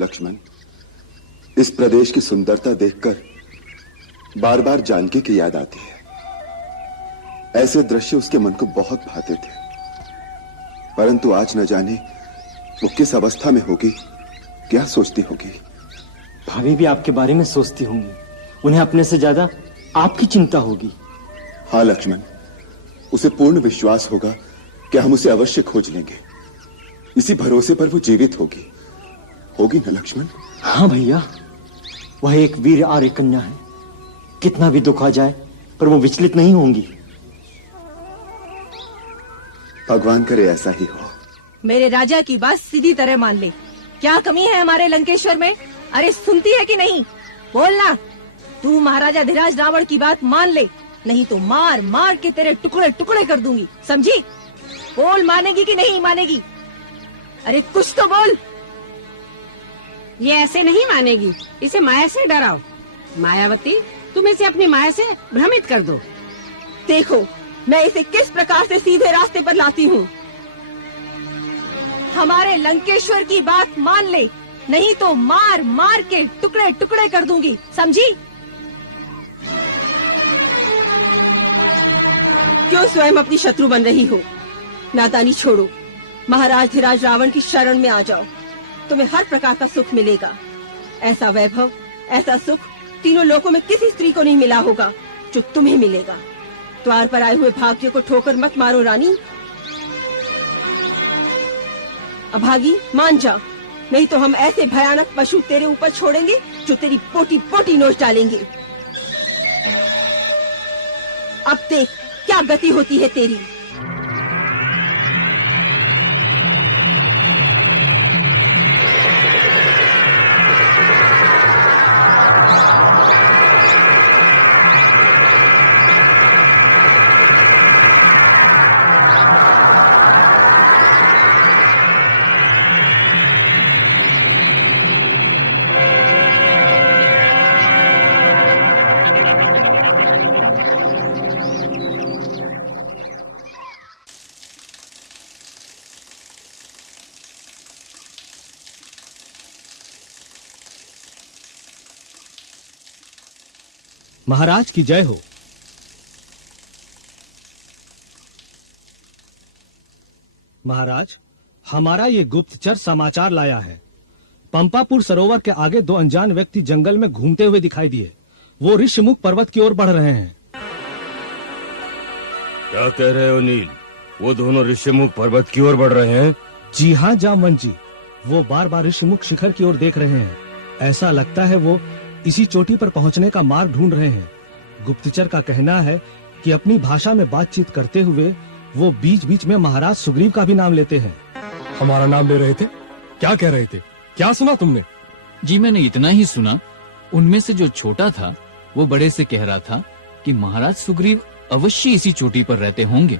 लक्ष्मण, इस प्रदेश की सुंदरता देखकर बार बार जानकी की याद आती है। ऐसे दृश्य उसके मन को बहुत भाते थे, परंतु आज न जाने वो किस अवस्था में होगी, क्या सोचती होगी। भाभी भी आपके बारे में सोचती होंगी, उन्हें अपने से ज्यादा आपकी चिंता होगी। हाँ लक्ष्मण, उसे पूर्ण विश्वास होगा कि हम उसे अवश्य खोज लेंगे। इसी भरोसे पर वो जीवित होगी न लक्ष्मण? हाँ भैया, वह एक वीर आर्य कन्या है। कितना भी दुख आ जाए पर वो विचलित नहीं होंगी। भगवान करे ऐसा ही हो। मेरे राजा की बात सीधी तरह मान ले। क्या कमी है हमारे लंकेश्वर में? अरे सुनती है कि नहीं? बोलना। तू महाराजा धीराज रावण की बात मान ले, नहीं तो मार मार के तेरे टुकड़े टुकड़े कर दूंगी, समझी? बोल, मानेगी कि नहीं मानेगी? अरे कुछ तो बोल। ये ऐसे नहीं मानेगी, इसे माया से डराओ। मायावती, तुम इसे अपनी माया से भ्रमित कर दो। देखो मैं इसे किस प्रकार से सीधे रास्ते पर लाती हूँ। हमारे लंकेश्वर की बात मान ले, नहीं तो मार मार के टुकड़े टुकड़े कर दूंगी, समझी? क्यों स्वयं अपनी शत्रु बन रही हो? नादानी छोड़ो, महाराज धीराज रावण की शरण में आ जाओ, तुम्हें हर प्रकार का सुख मिलेगा। ऐसा वैभव, ऐसा सुख तीनों लोकों में किसी स्त्री को नहीं मिला होगा जो तुम्हें मिलेगा। द्वार पर आए हुए भाग्य को ठोकर मत मारो रानी। अभागी, मान जा, नहीं तो हम ऐसे भयानक पशु तेरे ऊपर छोड़ेंगे जो तेरी पोटी पोटी नोच डालेंगे। अब देख क्या गति होती है तेरी। महाराज की जय हो। महाराज, हमारा ये गुप्तचर समाचार लाया है। पंपापुर सरोवर के आगे दो अनजान व्यक्ति जंगल में घूमते हुए दिखाई दिए। वो ऋषिमुख पर्वत की ओर बढ़ रहे हैं। क्या कह रहे हो नील? वो दोनों ऋषिमुख पर्वत की ओर बढ़ रहे हैं? जी हाँ जामवंत जी, वो बार बार ऋषिमुख शिखर की ओर देख रहे हैं। ऐसा लगता है वो इसी चोटी पर पहुंचने का मार्ग ढूंढ रहे हैं। गुप्तचर का कहना है कि अपनी भाषा में बातचीत करते हुए वो बीच बीच में महाराज सुग्रीव का भी नाम लेते हैं। हमारा नाम ले रहे थे? क्या कह रहे थे? क्या सुना तुमने? जी मैंने इतना ही सुना। उनमें से जो छोटा था वो बड़े से कह रहा था कि महाराज सुग्रीव अवश्य इसी चोटी पर रहते होंगे।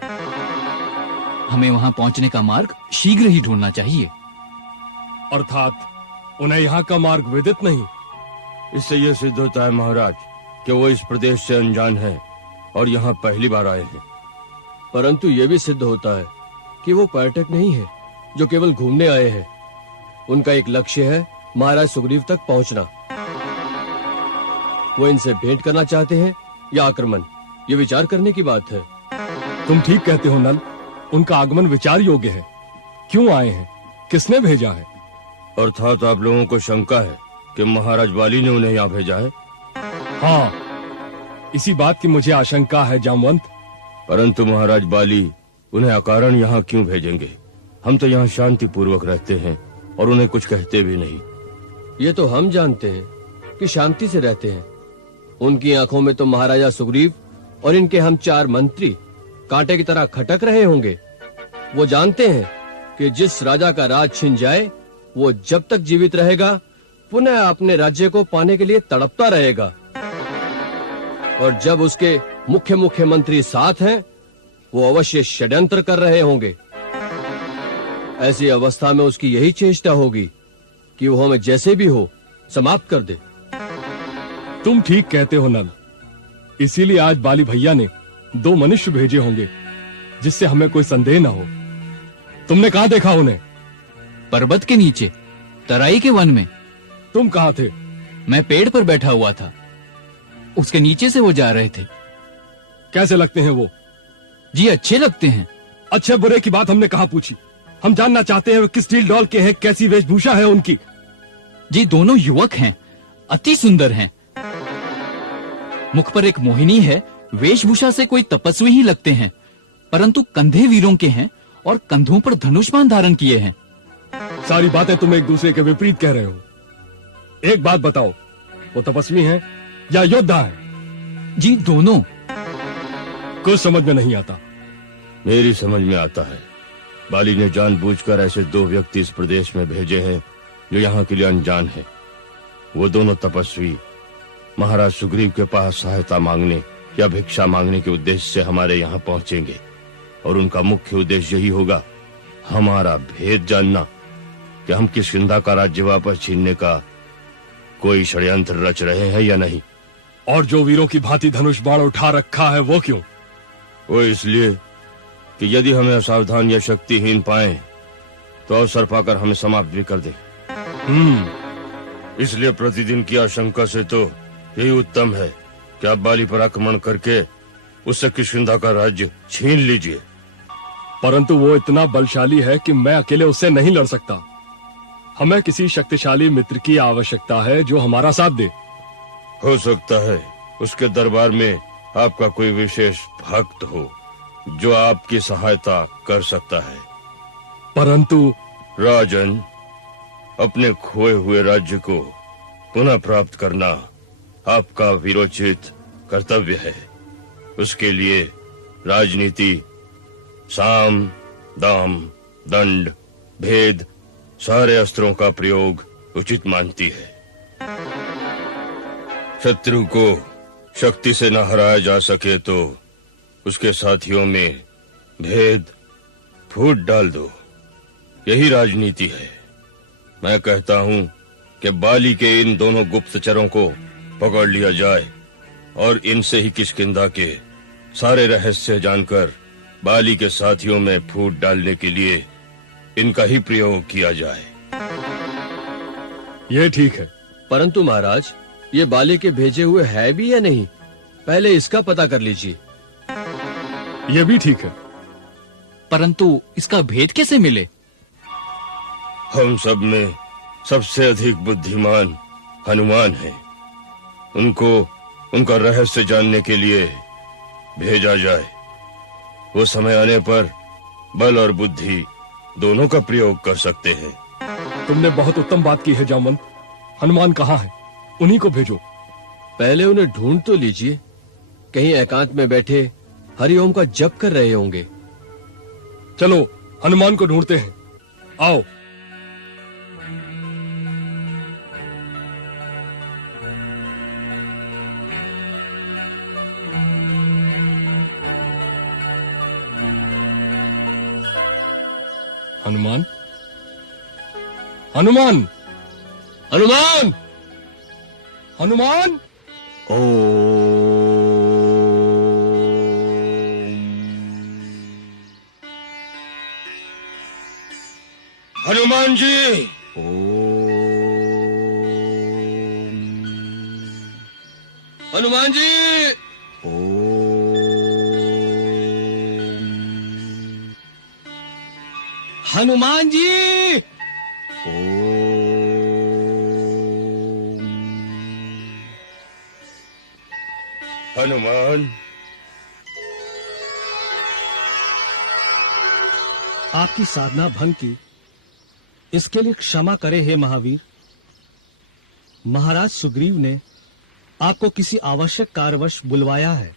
हमें वहां पहुंचने का मार्ग शीघ्र ही ढूंढना चाहिए। अर्थात उन्हें यहाँ का मार्ग विदित नहीं? इससे यह सिद्ध होता है महाराज कि वो इस प्रदेश से अनजान हैं और यहाँ पहली बार आए हैं। परंतु ये भी सिद्ध होता है कि वो पर्यटक नहीं है जो केवल घूमने आए हैं। उनका एक लक्ष्य है महाराज सुग्रीव तक पहुंचना। वो इनसे भेंट करना चाहते हैं या आक्रमण, ये विचार करने की बात है। तुम ठीक कहते हो नल, उनका आगमन विचार योग्य है। क्यों आए हैं? किसने भेजा है? अर्थात आप लोगों को शंका है कि महाराज बाली ने उन्हें यहाँ भेजा है? हाँ, इसी बात की मुझे आशंका है जामवंत। परंतु महाराज बाली उन्हें अकारण यहाँ क्यों भेजेंगे? हम तो यहाँ शांति पूर्वक रहते हैं और उन्हें कुछ कहते भी नहीं। ये तो हम जानते हैं कि शांति से रहते हैं। उनकी आंखों में तो महाराजा सुग्रीव और इनके हम 4 मंत्री कांटे की तरह खटक रहे होंगे। वो जानते हैं कि जिस राजा का राज छिन जाए वो जब तक जीवित रहेगा पुनः अपने राज्य को पाने के लिए तड़पता रहेगा, और जब उसके मुख्य मंत्री साथ हैं वो अवश्य षड्यंत्र कर रहे होंगे। ऐसी अवस्था में उसकी यही चेष्टा होगी कि वो हमें जैसे भी हो समाप्त कर दे। तुम ठीक कहते हो नल, इसीलिए आज बाली भैया ने 2 मनुष्य भेजे होंगे जिससे हमें कोई संदेह न हो। तुमने कहाँ देखा उन्हें? पर्वत के नीचे, तराई के वन में। तुम कहाँ थे? मैं पेड़ पर बैठा हुआ था, उसके नीचे से वो जा रहे थे। कैसे लगते हैं वो? जी अच्छे लगते हैं। अच्छे बुरे की बात हमने कहाँ पूछी, हम जानना चाहते हैं वो किस स्टील डॉल के हैं, कैसी वेशभूषा है उनकी। जी दोनों युवक हैं, अति सुंदर हैं। मुख पर एक मोहिनी है, वेशभूषा से कोई तपस्वी ही लगते हैं, परंतु कंधे वीरों के हैं और कंधों पर धनुष्मान धारण किए हैं। सारी बातें तुम एक दूसरे के विपरीत कह रहे हो। एक बात बताओ, वो तपस्वी हैं या योद्धा हैं? जी दोनों। कुछ समझ में नहीं आता। मेरी समझ में आता है। बाली ने जानबूझकर ऐसे दो व्यक्ति इस प्रदेश में भेजे हैं जो यहाँ के लिए अनजान हैं। वो दोनों तपस्वी महाराज सुग्रीव के पास सहायता मांगने या भिक्षा मांगने के उद्देश्य से हमारे यहाँ पहुंचेंगे, और उनका मुख्य उद्देश्य यही होगा हमारा भेद जानना कि हम किष्किंधा का राज्य वापस छीनने का कोई षड्यंत्र रच रहे हैं या नहीं। और जो वीरों की भांति धनुष बाण उठा रखा है वो क्यों? वो इसलिए कि यदि हमें असावधान या शक्तिहीन पाएं तो अवसर पाकर हमें समाप्त भी कर दे। इसलिए प्रतिदिन की आशंका से तो यही उत्तम है कि आप बाली पर आक्रमण करके उससे किष्किंधा का राज्य छीन लीजिए। परंतु वो इतना बलशाली है कि मैं अकेले उससे नहीं लड़ सकता। हमें किसी शक्तिशाली मित्र की आवश्यकता है जो हमारा साथ दे। हो सकता है उसके दरबार में आपका कोई विशेष भक्त हो जो आपकी सहायता कर सकता है। परंतु राजन, अपने खोए हुए राज्य को पुनः प्राप्त करना आपका वीरोचित कर्तव्य है। उसके लिए राजनीति, साम, दाम, दंड, भेद, सारे अस्त्रों का प्रयोग उचित मानती है। शत्रु को शक्ति से न हराया जा सके तो उसके साथियों में भेद फूट डाल दो, यही राजनीति है। मैं कहता हूं कि बाली के इन दोनों गुप्तचरों को पकड़ लिया जाए और इनसे ही किष्किंधा के सारे रहस्य जानकर बाली के साथियों में फूट डालने के लिए इनका ही प्रयोग किया जाए। यह ठीक है। परंतु महाराज, ये बाली के भेजे हुए है भी या नहीं, पहले इसका पता कर लीजिए। यह भी ठीक है। परंतु इसका भेद कैसे मिले? हम सब में सबसे अधिक बुद्धिमान हनुमान है। उनको उनका रहस्य जानने के लिए भेजा जाए। वो समय आने पर बल और बुद्धि दोनों का प्रयोग कर सकते हैं। तुमने बहुत उत्तम बात की है जामवंत। हनुमान कहाँ है? उन्हीं को भेजो। पहले उन्हें ढूंढ तो लीजिए, कहीं एकांत में बैठे हरिओम का जप कर रहे होंगे। चलो हनुमान को ढूंढते हैं, आओ। हनुमान, हनुमान, हनुमान, हनुमान। हनुमान जी, हनुमान जी, हनुमान जी। हनुमान, आपकी साधना भंग की, इसके लिए क्षमा करे हे महावीर। महाराज सुग्रीव ने आपको किसी आवश्यक कार्यवश बुलवाया है।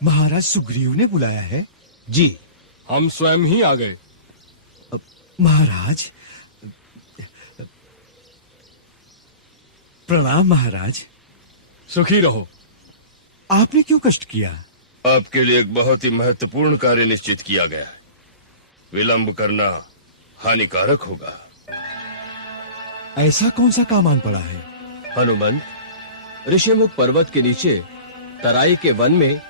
महाराज सुग्रीव ने बुलाया है? जी, हम स्वयं ही आ गए। महाराज, प्रणाम महाराज। सुखी रहो। आपने क्यों कष्ट किया? आपके लिए एक बहुत ही महत्वपूर्ण कार्य निश्चित किया गया है। विलंब करना हानिकारक होगा। ऐसा कौन सा काम आन पड़ा है? हनुमंत, ऋषिमुख पर्वत के नीचे तराई के वन में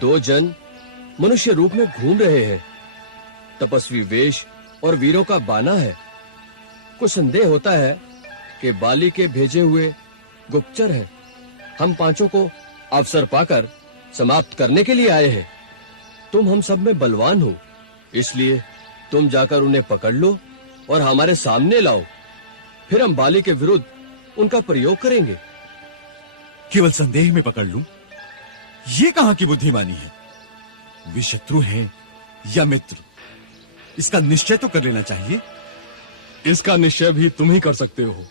दो जन मनुष्य रूप में घूम रहे हैं। तपस्वी वेश और वीरों का बाना है। कुछ संदेह होता है कि बाली के भेजे हुए गुप्तचर हैं। हम पांचों को अवसर पाकर समाप्त करने के लिए आए हैं। तुम हम सब में बलवान हो, इसलिए तुम जाकर उन्हें पकड़ लो और हमारे सामने लाओ। फिर हम बाली के विरुद्ध उनका प्रयोग करेंगे। केवल संदेह में पकड़ लूं, ये कहां की बुद्धिमानी है? वे शत्रु हैं या मित्र, इसका निश्चय तो कर लेना चाहिए। इसका निश्चय भी तुम ही कर सकते हो।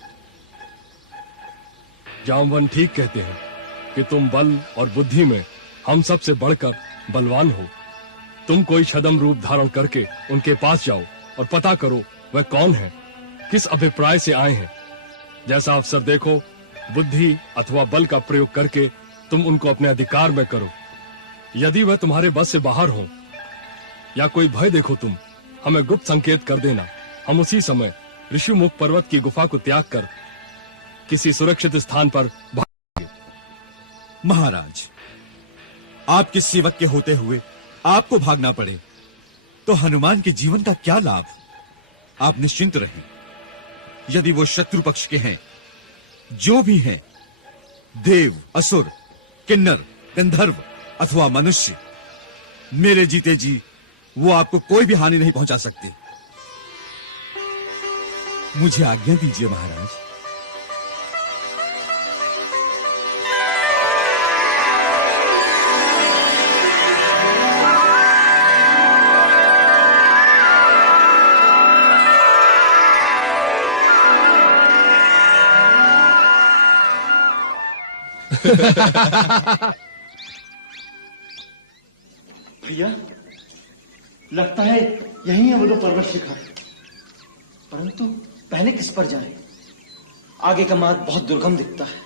जामवन ठीक कहते हैं कि तुम बल और बुद्धि में हम सब से बढ़कर बलवान हो। तुम कोई छद्म रूप धारण करके उनके पास जाओ और पता करो वह कौन है, किस अभिप्राय से आए हैं। जैसा अवसर देखो, बुद्धि अथवा बल का प्रयोग करके तुम उनको अपने अधिकार में करो। यदि वह तुम्हारे बस से बाहर हो या कोई भय देखो तुम, हमें गुप्त संकेत कर देना। हम उसी समय ऋषिमुख पर्वत की गुफा को त्याग कर किसी सुरक्षित स्थान पर भागेंगे। महाराज, आपके सेवक के होते हुए आपको भागना पड़े तो हनुमान के जीवन का क्या लाभ? आप निश्चिंत रहें। यदि वो शत्रु पक्ष के हैं, जो भी हैं, देव, असुर, किन्नर, गंधर्व अथवा मनुष्य, मेरे जीते जी वो आपको कोई भी हानि नहीं पहुंचा सकते। मुझे आज्ञा दीजिए महाराज। भैया, लगता है यही है वो दो पर्वत शिखर। परंतु पहले किस पर जाएं? आगे का मार्ग बहुत दुर्गम दिखता है।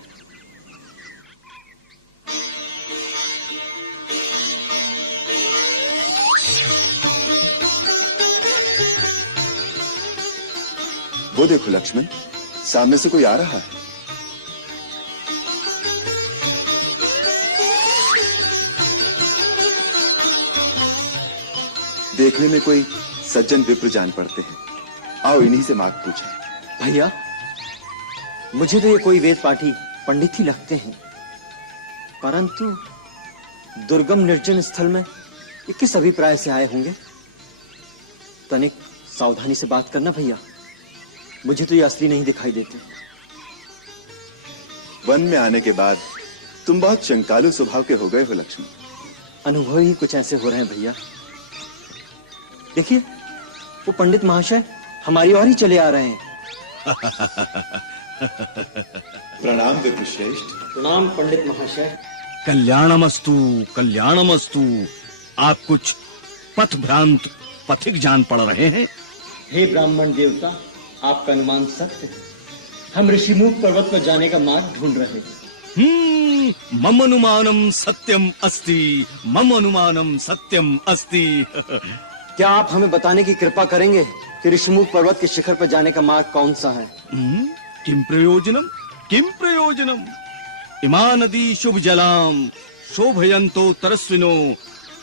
वो देखो लक्ष्मण, सामने से कोई आ रहा है। देखने में कोई सज्जन विप्र जान पड़ते हैं। आओ इन्हीं से मार्ग पूछें। भैया, मुझे तो ये कोई वेद पाठी पंडित ही लगते हैं, परंतु दुर्गम निर्जन स्थल में ये किस अभिप्राय से आए होंगे? तनिक सावधानी से बात करना भैया, मुझे तो ये असली नहीं दिखाई देते। वन में आने के बाद तुम बहुत शंकालु स्वभाव के हो गए हो लक्ष्मण। अनुभव ही कुछ ऐसे हो रहे हैं भैया। देखिए, वो पंडित महाशय हमारी ओर ही चले आ रहे हैं। प्रणाम विप्रश्रेष्ठ। प्रणाम पंडित महाशय। कल्याणमस्तु, कल्याणमस्तु। आप कुछ पथ भ्रांत पथिक जान पड़ रहे हैं। हे ब्राह्मण देवता, आपका अनुमान सत्य है। हम ऋषिमुख पर्वत पर जाने का मार्ग ढूंढ रहे हैं। मम अनुमानम सत्यम अस्ति, मम अनुमानम सत्यम अस्ति। क्या आप हमें बताने की कृपा करेंगे कि ऋषिमुख पर्वत के शिखर पर जाने का मार्ग कौन सा है? किम प्रयोजनम, किम प्रयोजनम। इमा नदी शुभ जलाम शोभयंतो तरस्विनो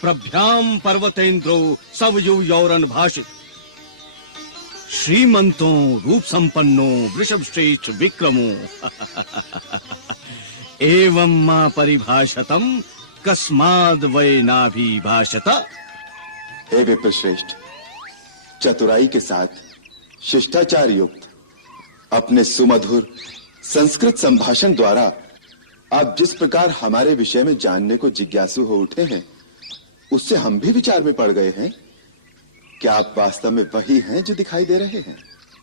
प्रभ्याम पर्वतेन्द्रो सवयु यौरन भाषित। श्रीमंतो रूप संपन्नो वृषभ श्रेष्ठ विक्रमो। एवं मां परिभाषतम कस्माद वै नाभि भाषता। हे विप्रश्रेष्ठ, चतुराई के साथ शिष्टाचार युक्त अपने सुमधुर संस्कृत संभाषण द्वारा आप जिस प्रकार हमारे विषय में जानने को जिज्ञासु हो उठे हैं, उससे हम भी विचार में पड़ गए हैं। क्या आप वास्तव में वही हैं जो दिखाई दे रहे हैं?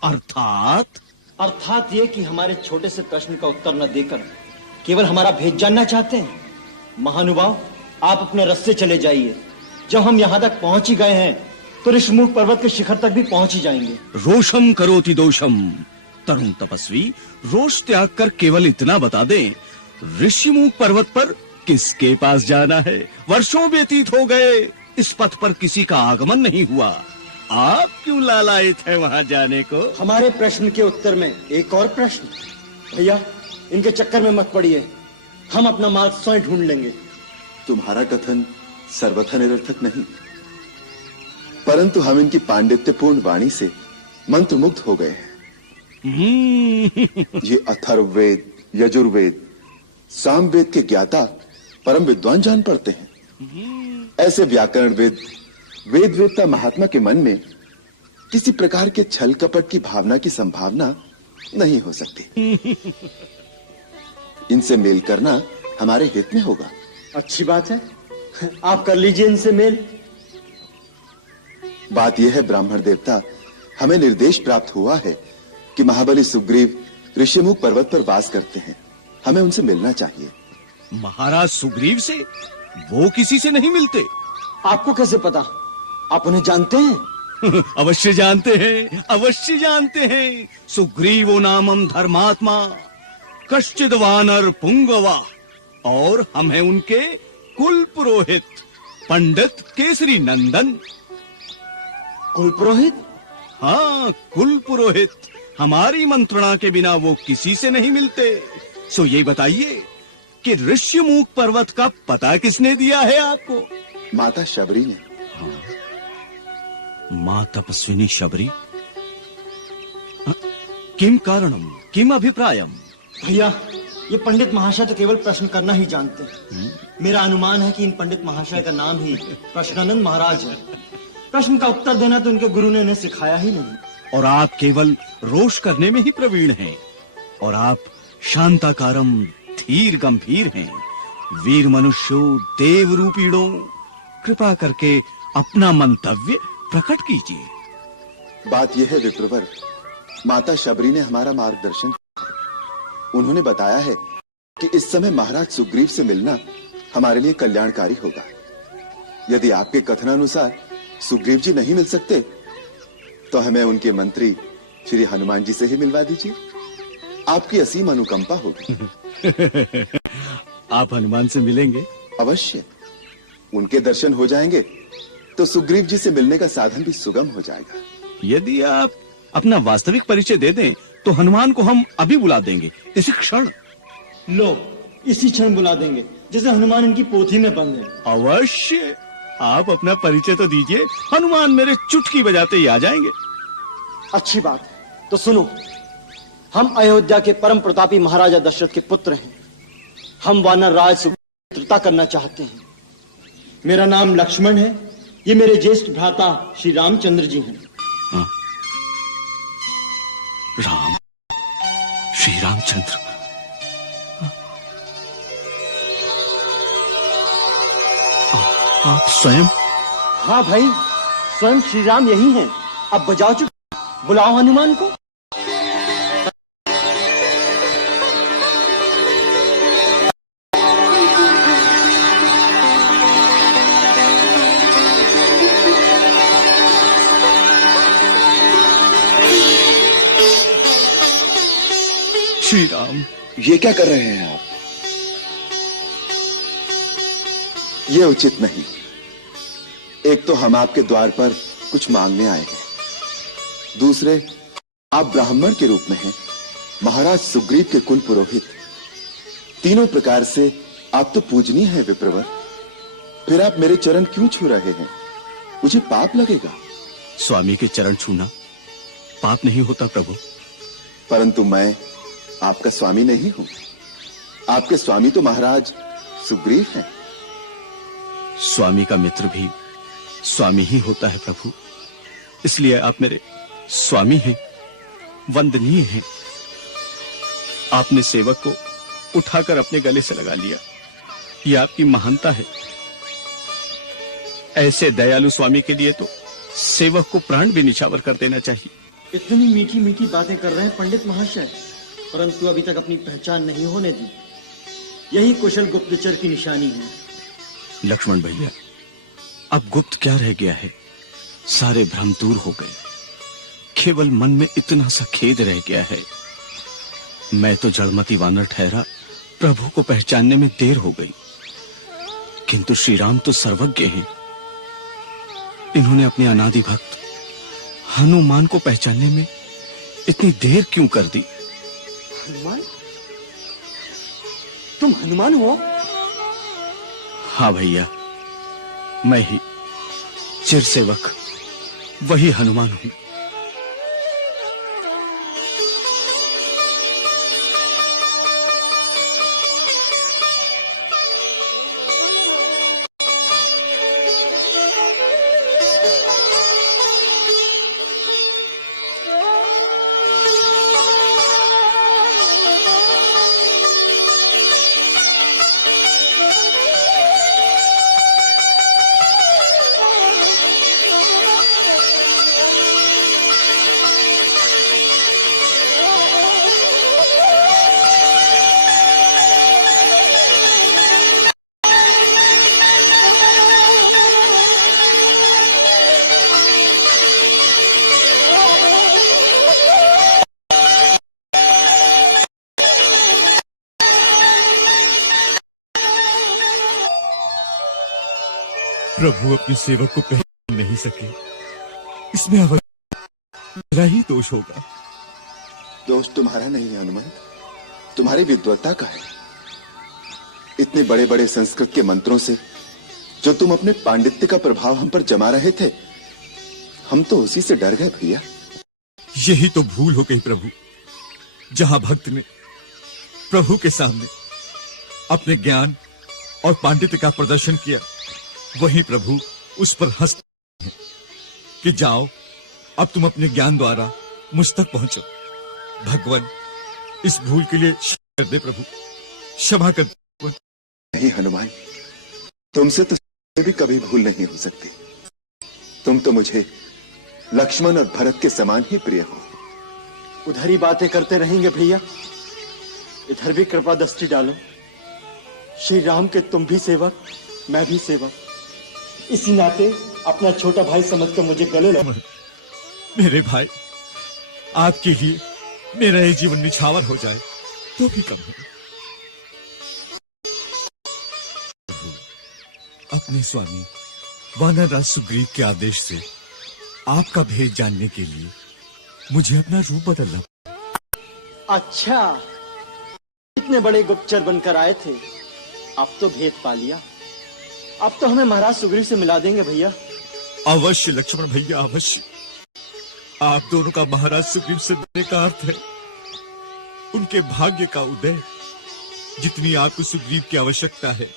अर्थात ये कि हमारे छोटे से प्रश्न का उत्तर न देकर केवल हमारा भेद जानना चाहते हैं। महानुभाव, आप अपने रास्ते चले जाइए। जब हम यहाँ तक पहुंच ही गए हैं तो ऋषिमुख पर्वत के शिखर तक भी पहुंच ही जाएंगे। रोषम करोति दोषम। तरुण तपस्वी, रोष त्याग कर केवल इतना बता दें, ऋषिमुख पर्वत पर किसके पास जाना है? वर्षों व्यतीत हो गए, इस पथ पर किसी का आगमन नहीं हुआ। आप क्यों लालायित हैं वहां जाने को? हमारे प्रश्न के उत्तर में एक और प्रश्न। भैया, इनके चक्कर में मत पड़िए, हम अपना मार्ग स्वयं ढूंढ लेंगे। तुम्हारा कथन सर्वथा निरर्थक नहीं, परंतु हम इनकी पांडित्यपूर्ण वाणी से मंत्रमुग्ध हो गए हैं। ये अथर्ववेद, यजुर्वेद, सामवेद के ज्ञाता परम विद्वान जान पड़ते हैं। ऐसे व्याकरण वेद, वेद वेदता महात्मा के मन में किसी प्रकार के छल कपट की भावना की संभावना नहीं हो सकती। इनसे मेल करना हमारे हित में होगा। अच्छी बात है, आप कर लीजिए इनसे मेल। बात यह है ब्राह्मण देवता, हमें निर्देश प्राप्त हुआ है कि महाबली सुग्रीव ऋषिमुख पर्वत पर वास करते हैं, हमें उनसे मिलना चाहिए। महाराज सुग्रीव से? वो किसी से नहीं मिलते। आपको कैसे पता? आप उन्हें जानते हैं? अवश्य जानते हैं, अवश्य जानते हैं। सुग्रीवो नामम धर्मात्मा कश्चिद वानर पुंगवा, और हम हैं उनके कुल पुरोहित पंडित केसरी नंदन। कुल पुरोहित? हाँ, कुल पुरोहित। हमारी मंत्रणा के बिना वो किसी से नहीं मिलते। सो ये बताइए कि ऋष्यमुख पर्वत का पता किसने दिया है आपको? माता शबरी ने। हाँ, मां तपस्विनी शबरी। किम कारणम, किम अभिप्रायम? भैया, ये पंडित महाशय तो केवल प्रश्न करना ही जानते हैं। मेरा अनुमान है कि इन पंडित महाशय का नाम ही प्रश्नानंद महाराज है। प्रश्न का उत्तर देना तो उनके गुरु ने इन्हें सिखाया ही नहीं। और आप केवल रोष करने में ही प्रवीण हैं, और आप शांताकारम धीर गंभीर हैं। वीर मनुष्यो देव रूपीणों, कृपा करके अपना मंतव्य प्रकट कीजिए। बात यह है विप्रवर, माता शबरी ने हमारा मार्गदर्शन किया। उन्होंने बताया है कि इस समय महाराज सुग्रीव से मिलना हमारे लिए कल्याणकारी होगा। यदि आपके कथनानुसार सुग्रीव जी नहीं मिल सकते तो हमें उनके मंत्री श्री हनुमान जी से ही मिलवा दीजिए। आपकी असीम अनुकंपा होगी। आप हनुमान से मिलेंगे? अवश्य। उनके दर्शन हो जाएंगे तो सुग्रीव जी से मिलने का साधन भी सुगम हो जाएगा। यदि आप अपना वास्तविक परिचय दे दें तो हनुमान को हम अभी बुला देंगे, इसी क्षण। लो, इसी क्षण बुला देंगे, जैसे हनुमान इनकी पोथी में बंद है। अवश्य। आप अपना परिचय तो दीजिए, हनुमान मेरे चुटकी बजाते ही आ जाएंगे। अच्छी बात है, तो सुनो। हम अयोध्या के परम प्रतापी महाराजा दशरथ के पुत्र हैं। हम वानर राज सुपुत्रता करना चाहते हैं। मेरा नाम लक्ष्मण है। ये मेरे ज्येष्ठ भ्राता श्री रामचंद्र जी हैं। हाँ? राम, श्री रामचंद्र। आप स्वयं? हाँ भाई, स्वयं श्री राम यही हैं। अब बजाओ चुप, बुलाओ हनुमान को। श्री राम, ये क्या कर रहे हैं आप? ये उचित नहीं। एक तो हम आपके द्वार पर कुछ मांगने आए हैं, दूसरे आप ब्राह्मण के रूप में हैं, महाराज सुग्रीव के कुल पुरोहित। तीनों प्रकार से आप तो पूजनीय हैं विप्रवर। फिर आप मेरे चरण क्यों छू रहे हैं? मुझे पाप लगेगा। स्वामी के चरण छूना पाप नहीं होता प्रभु। परंतु मैं आपका स्वामी नहीं हूं। आपके स्वामी तो महाराज सुग्रीव हैं। स्वामी का मित्र भी स्वामी ही होता है प्रभु, इसलिए आप मेरे स्वामी हैं, वंदनीय हैं। आपने सेवक को उठाकर अपने गले से लगा लिया, यह आपकी महानता है। ऐसे दयालु स्वामी के लिए तो सेवक को प्राण भी निछावर कर देना चाहिए। इतनी मीठी मीठी बातें कर रहे हैं पंडित महाशय, परंतु अभी तक अपनी पहचान नहीं होने दी। यही कुशल गुप्तचर की निशानी है। लक्ष्मण भैया, अब गुप्त क्या रह गया है? सारे भ्रम दूर हो गए। केवल मन में इतना सा खेद रह गया है। मैं तो जड़मती वानर ठहरा, प्रभु को पहचानने में देर हो गई, किंतु श्री राम तो सर्वज्ञ हैं। इन्होंने अपने अनादि भक्त हनुमान को पहचानने में इतनी देर क्यों कर दी? हनुमान? तुम हनुमान हो? हाँ भैया, मैं ही चिर सेवक वही हनुमान हूं। प्रभु अपने सेवक को पहचान नहीं सके, इसमें अवश्य मेरा ही दोष होगा। दोष तुम्हारा नहीं है हनुमंत, तुम्हारी विद्वत्ता का है। इतने बड़े बड़े संस्कृत के मंत्रों से जो तुम अपने पांडित्य का प्रभाव हम पर जमा रहे थे, हम तो उसी से डर गए भैया। यही तो भूल हो गई प्रभु। जहां भक्त ने प्रभु के सामने अपने ज्ञान और पांडित्य का प्रदर्शन किया, वहीं प्रभु उस पर हंसते हैं कि जाओ अब तुम अपने ज्ञान द्वारा मुझ तक पहुंचो। भगवान इस भूल के लिए क्षमा कर दे प्रभु, क्षमा कर दे। नहीं हनुमान, तुमसे तो भी कभी भूल नहीं हो सकती। तुम तो मुझे लक्ष्मण और भरत के समान ही प्रिय हो। उधर ही बातें करते रहेंगे भैया, इधर भी कृपा दृष्टि डालो। श्री राम के तुम भी सेवक, मैं भी सेवक, इसी नाते अपना छोटा भाई समझकर मुझे गले लगा। मेरे भाई, आपके लिए मेरा ये जीवन निछावर हो जाए तो भी कम है। अपने स्वामी वानरराज सुग्रीव के आदेश से आपका भेद जानने के लिए मुझे अपना रूप बदलना। अच्छा, इतने बड़े गुप्तचर बनकर आए थे, अब तो भेद पा लिया। अब तो हमें महाराज सुग्रीव से मिला देंगे भैया। अवश्य लक्ष्मण भैया, अवश्य। आप दोनों का महाराज सुग्रीव से मिलने का अर्थ है उनके भाग्य का उदय। जितनी आपको सुग्रीव की आवश्यकता है,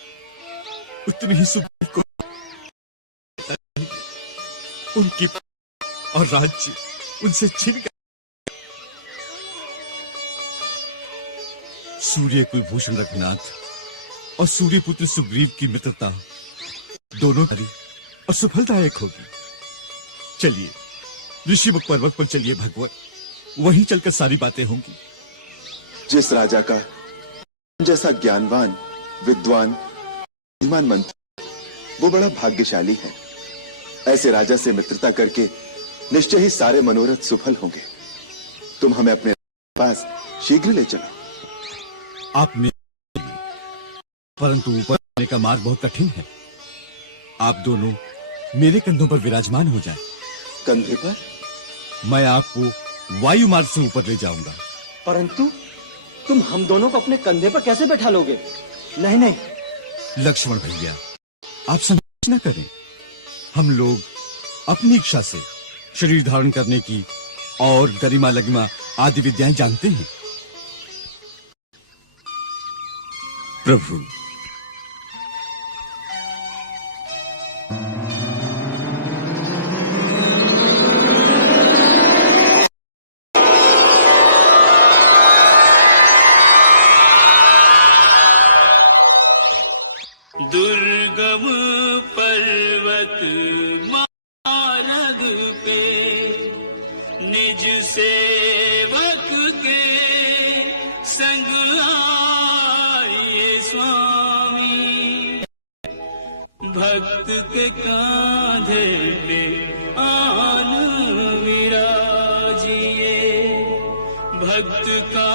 उतनी ही सुग्रीव को उनकी और राज्य उनसे छिन गया। सूर्य कुलभूषण रघुनाथ और सूर्यपुत्र सुग्रीव की मित्रता दोनों हरी और सफलदायक होगी। चलिए ऋषिमुख पर्वत पर चलिए भगवत, वहीं चलकर सारी बातें होंगी। जिस राजा का जैसा ज्ञानवान, विद्वान, बुद्धिमान मंत्री, वो बड़ा भाग्यशाली है। ऐसे राजा से मित्रता करके निश्चय ही सारे मनोरथ सफल होंगे। तुम हमें अपने पास शीघ्र ले चलो। आप परंतु ऊपर जाने का मार्ग बहुत कठिन है। आप दोनों मेरे कंधों पर विराजमान हो जाएं। कंधे पर? मैं आपको वायु मार्ग से ऊपर ले जाऊंगा। परंतु तुम हम दोनों को अपने कंधे पर कैसे बैठा लोगे? नहीं नहीं लक्ष्मण भैया, आप संकोच न करें। हम लोग अपनी इच्छा से शरीर धारण करने की और गरिमा लगिमा आदि विद्याएं जानते हैं। प्रभु, दुर्गम पर्वत मार्ग पे निज सेवक के संग आए स्वामी। भक्त के कांधे पे आन विराजिए, भक्त का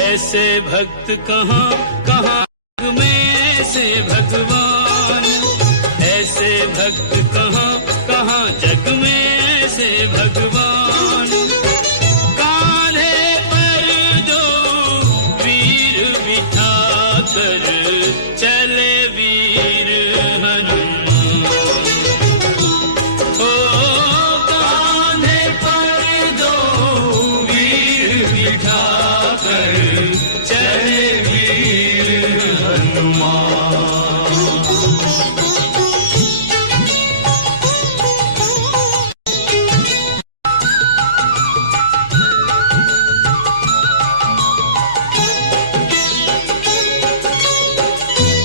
ऐसे भक्त कहाँ कहाँ में ऐसे भगवान, ऐसे भक्त कहाँ कहाँ जग में ऐसे भगवान। कान्हे पर दो वीर बिठा कर चले वीर हनुमान। ओ कान्हे पर दो वीर बिठा कर चले वीर हनुमान।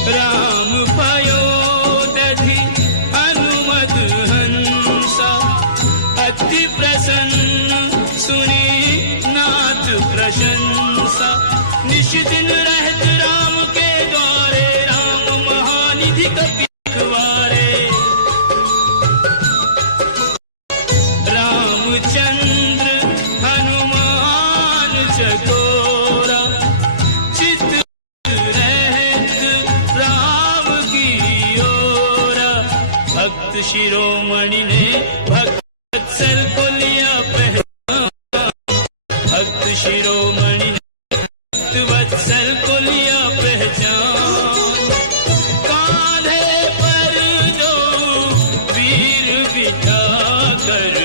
राम पयोदधि हनुमत हंसा, अति प्रसन्न सुनी नाथ प्रशंसा। निश दिन रहते अधिक पिखवारे। रामचंद्र हनुमान चकोरा, चित रहत राम की ओरा। भक्त शिरोमणि ने भक्त वत्सल को लिया पहचान, भक्त शिरोमणि ने भक्त वत्सल को लिया पहचान। कांधे पर जो वीर बिठा कर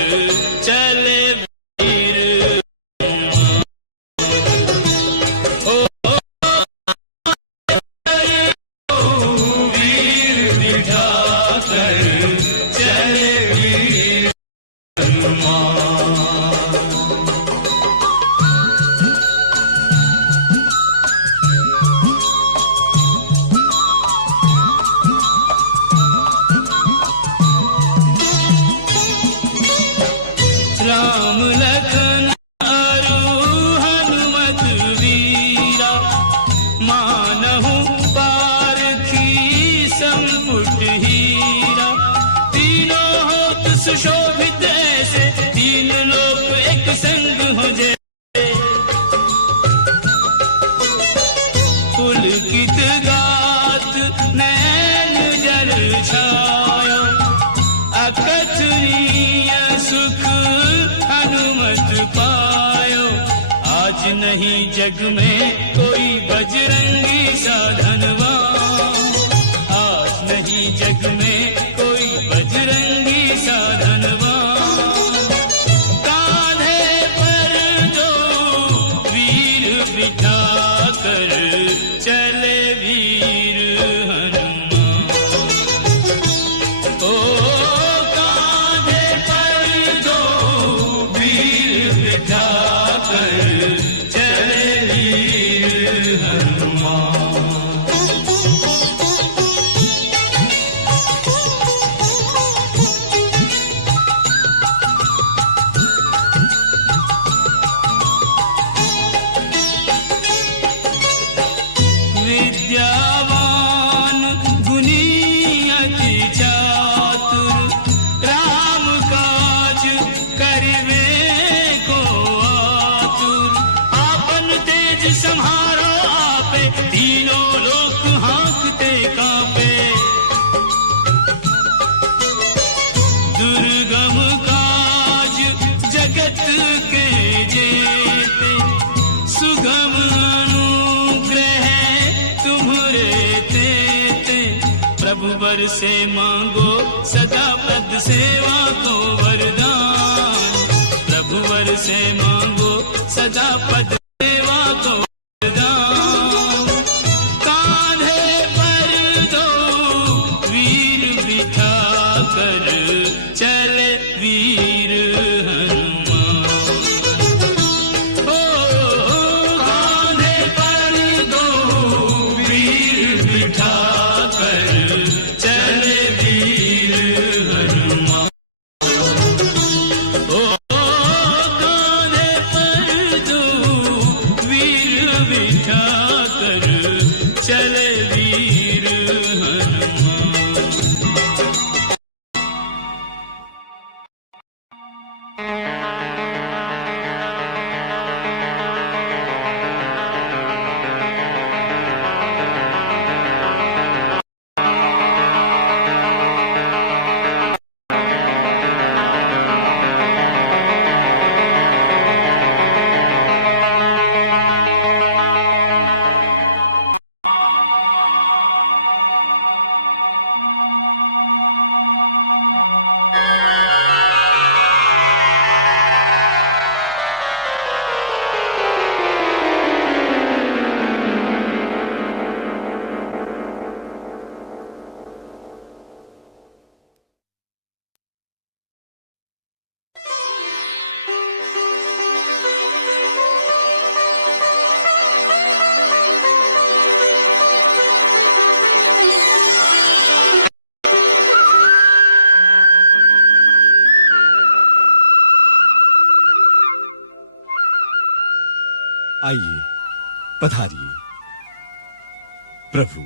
चले वीर, ओ वीर बिठा कर चले वीर। राम लखन अरु हनुमत वीरा, मानहु पारखी संपुट हीरा। तीनों होत सुशोभित ऐसे, तीन लोक एक संग हो जाए। पुलकित गात नैन जल छायो, अकथनीय सुख हनुमत पायो। आज नहीं जग में कोई बजरंगी साधनवान, आज नहीं जग में कोई बजरंगी साधनवान। कांधे पर जो वीर बिठा कर चले वीर हनुमान। ओ कांधे पर जो वीर बिठा कर चले वीर हनुमान। विद्यावान गुणी अति चातुर, राम काज करिवे को आतुर। आपन तेज सम्हारो आपे, तीनों लोक हाँकते कांपे। दुर्गम काज जगत के जेते, सुगम अनुग्रह तुम्हरे तेते। प्रभु वर से मांगो सदा पद सेवा को वरदान, प्रभु वर से मांगो सदा पद सेवा को वरदान। कांधे पर दो वीर बिठा कर चले वीर हनुमान। ओ कांधे पर दो वीर बिठा कर चले वीर हनुमान। ओ कांधे पर दो वीर बिठा कर चले वीर हनुमान। आइए, पधारिए। प्रभु,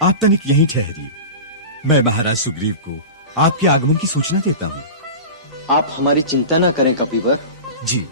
आप तनिक यहीं ठहरिए। मैं महाराज सुग्रीव को आपके आगमन की सूचना देता हूँ। आप हमारी चिंता ना करें कपिवर। जी